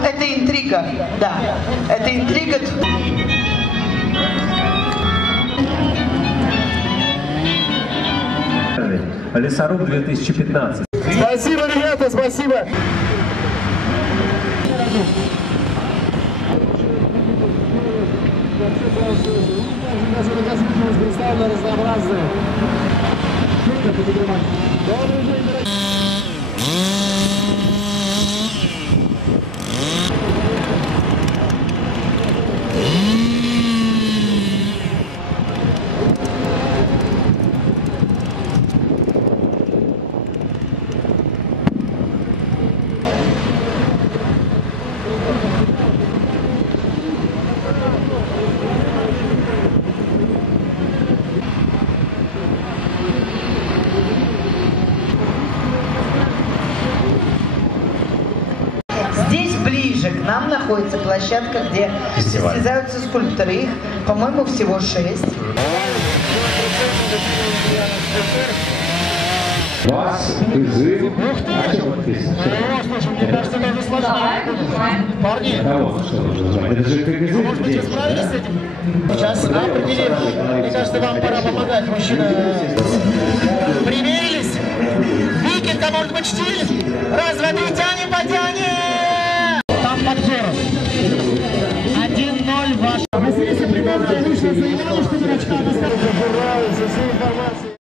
Это интрига, да. Это интрига. Лесоруб 2015. Спасибо, ребята, спасибо. Здесь ближе к нам находится площадка, где состязаются скульпторы. Их, по-моему, всего 6. Вас призыв. Парни, Это же призыв. сейчас определим. Мне кажется, вам пора помогать, мужчина. Примерились? Викинг, а может быть штиль? Раз, два, три, тянем,